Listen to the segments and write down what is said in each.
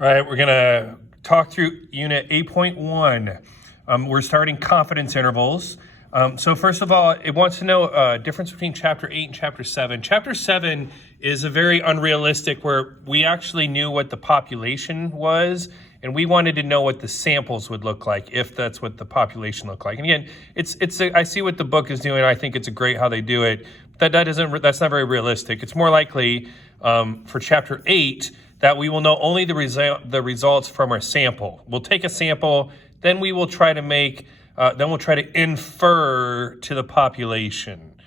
All right, we're gonna talk through unit 8.1. We're starting confidence intervals. So first of all, it wants to know difference between chapter 8 and chapter 7. Chapter 7 is a very unrealistic where we actually knew what the population was and we wanted to know what the samples would look like if that's what the population looked like. And again, I see what the book is doing. I think it's great how they do it. That's not very realistic. It's more likely for chapter 8 that we will know only the results from our sample. We'll take a sample, then we will try to infer to the population.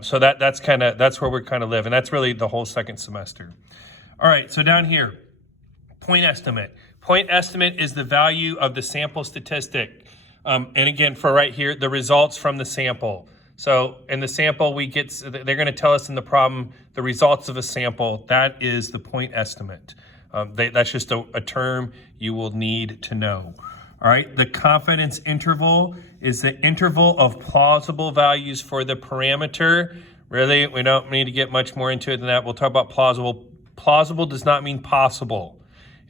So that's where we kind of live, and that's really the whole second semester. All right, so down here, point estimate. Point estimate is the value of the sample statistic. And again, for right here, the results from the sample. So in the sample, they're going to tell us in the problem the results of a sample. That is the point estimate. That's just a term you will need to know. All right, the confidence interval is the interval of plausible values for the parameter. Really, we don't need to get much more into it than that. We'll talk about plausible. Plausible does not mean possible.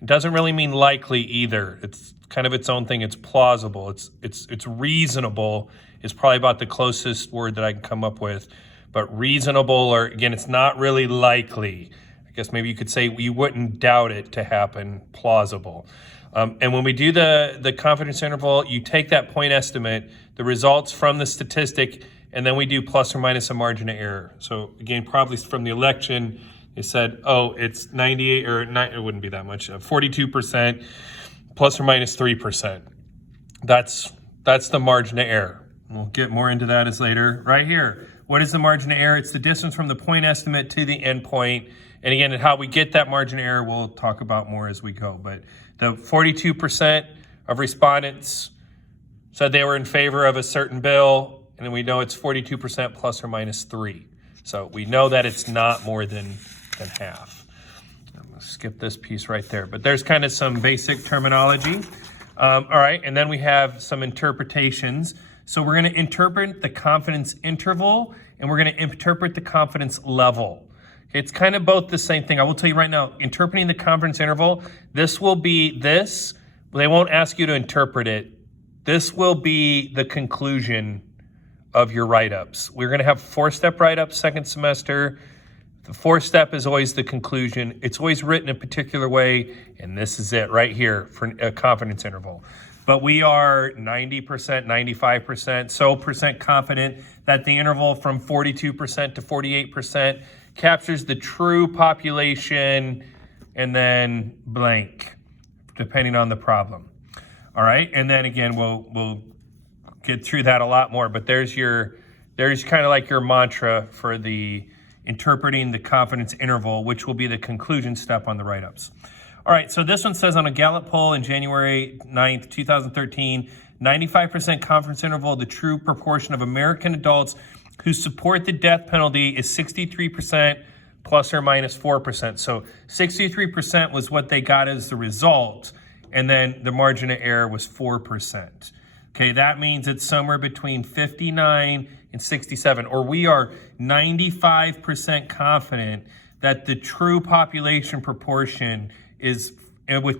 It doesn't really mean likely either. It's kind of its own thing. It's plausible. It's reasonable is probably about the closest word that I can come up with. But reasonable, or again, it's not really likely. I guess maybe you could say you wouldn't doubt it to happen. Plausible. And when we do the confidence interval, you take that point estimate, the results from the statistic, and then we do plus or minus a margin of error. So again, probably from the election, they said, oh, it's 98 or 9, it wouldn't be that much, 42% plus or minus 3%. That's the margin of error. We'll get more into that as later. Right here, what is the margin of error? It's the distance from the point estimate to the endpoint. And again, how we get that margin of error, we'll talk about more as we go. But the 42% of respondents said they were in favor of a certain bill, and we know it's 42% plus or minus 3. So we know that it's not more than half. I'm gonna skip this piece right there, but there's kind of some basic terminology. All right, and then we have some interpretations. So we're gonna interpret the confidence interval, and we're gonna interpret the confidence level. It's kind of both the same thing. I will tell you right now, interpreting the confidence interval, this will be this. They won't ask you to interpret it. This will be the conclusion of your write-ups. We're going to have 4-step write-ups second semester. The 4th step is always the conclusion. It's always written a particular way, and this is it right here for a confidence interval. But we are 90%, 95%, so percent confident that the interval from 42% to 48% captures the true population and then blank, depending on the problem. All right, and then again, we'll get through that a lot more, but there's kind of like your mantra for the interpreting the confidence interval, which will be the conclusion step on the write-ups. All right, so this one says on a Gallup poll in January 9th, 2013, 95% confidence interval, the true proportion of American adults who support the death penalty is 63% plus or minus 4%. So 63% was what they got as the result, and then the margin of error was 4%. Okay, that means it's somewhere between 59 and 67, or we are 95% confident that the true population proportion is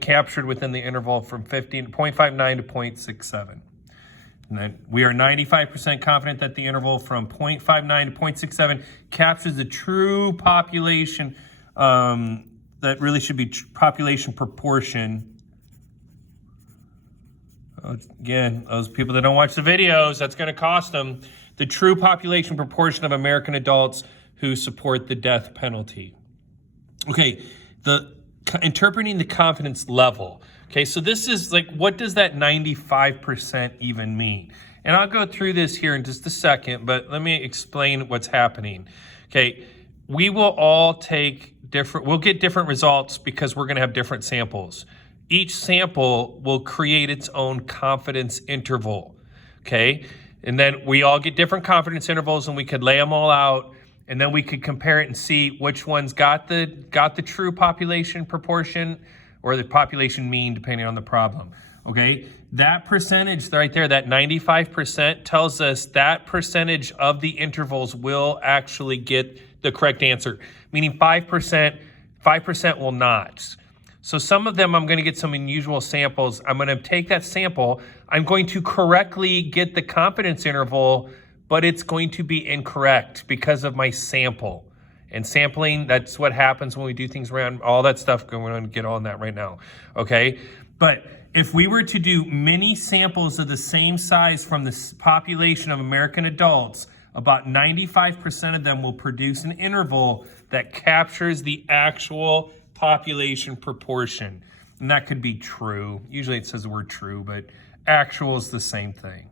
captured within the interval from 0.59 to 0.67. And then we are 95% confident that the interval from 0.59 to 0.67 captures the true population, that really should be population proportion. Again, those people that don't watch the videos, that's going to cost them. The true population proportion of American adults who support the death penalty. Okay, interpreting the confidence level. Okay, so this is like, what does that 95% even mean? And I'll go through this here in just a second, but let me explain what's happening. Okay, we will all we'll get different results because we're going to have different samples. Each sample will create its own confidence interval, okay? And then we all get different confidence intervals and we could lay them all out, and then we could compare it and see which ones got the true population proportion or the population mean, depending on the problem, okay? That percentage right there, that 95% tells us that percentage of the intervals will actually get the correct answer, meaning 5% will not. So some of them, I'm going to get some unusual samples. I'm going to take that sample. I'm going to correctly get the confidence interval, but it's going to be incorrect because of my sample. And sampling, that's what happens when we do things around, all that stuff. We're going to get on that right now, okay? But if we were to do many samples of the same size from the population of American adults, about 95% of them will produce an interval that captures the actual population proportion. And that could be true. Usually it says the word true, but actual is the same thing.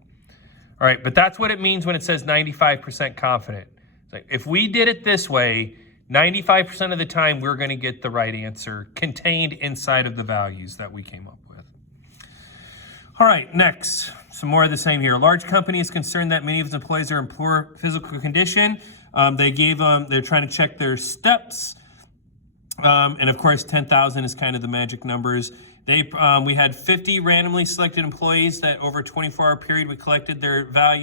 All right, but that's what it means when it says 95% confident. It's like, if we did it this way, 95% of the time we're going to get the right answer contained inside of the values that we came up with. All right, next, some more of the same here. A large company is concerned that many of its employees are in poor physical condition. They're trying to check their steps. And of course, 10,000 is kind of the magic numbers. We had 50 randomly selected employees that over a 24-hour period, we collected their value.